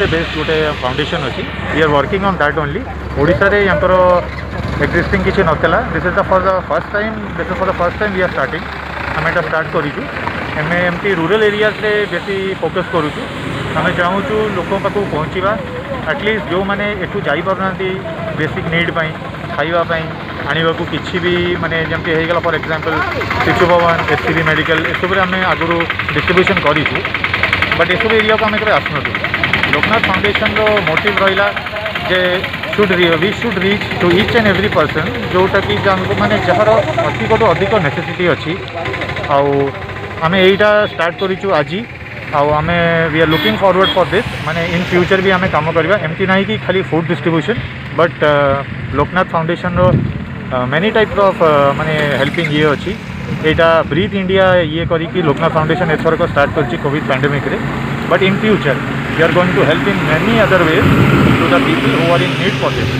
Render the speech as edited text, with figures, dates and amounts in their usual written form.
से बेस्ट गोटे फाउंडेशन अच्छी we are working on that only Odisha रे यांकर एक्जिस्टिंग किसी नथिला this is the first time we are starting आम एटा स्टार्ट करूँ आम एमती रूरल एरियाज रे बेसी फोकस करूँ आम चाहूँ लोक पाक पहुँचा एटलिस्ट जो मैंने एठू जापना बेसिक नीड खावाई आने को किसी भी माने जमती होगा फॉर एग्जांपल शिशु भवन एससीबी मेडिकल एसबू आम आगु डिस्ट्रीब्यूशन करूँ बट एसबू एरिया को आम केवल आसनु लोकनाथ फाउंडेशन रो मोटिव रहा जे we should reach to each and every person जोटा कि माने जार अधिक तो अधिक नेसेसिटी अच्छी आम यहीटा स्टार्ट करूँ आज आम we are looking forward for this माने इन फ्यूचर भी आम काम करवा एमती ना कि खाली food distribution but Loknath foundation रो मेनी टाइप ऑफ माने हेल्पिंग ये अच्छी यहाँ ब्रीथ इंडिया ये करी लोकनाथ फाउंडेशन एथर को स्टार्ट कर कोविड पैंडेमिक रे but in future we are going to help in many other ways to the people who are in need for this.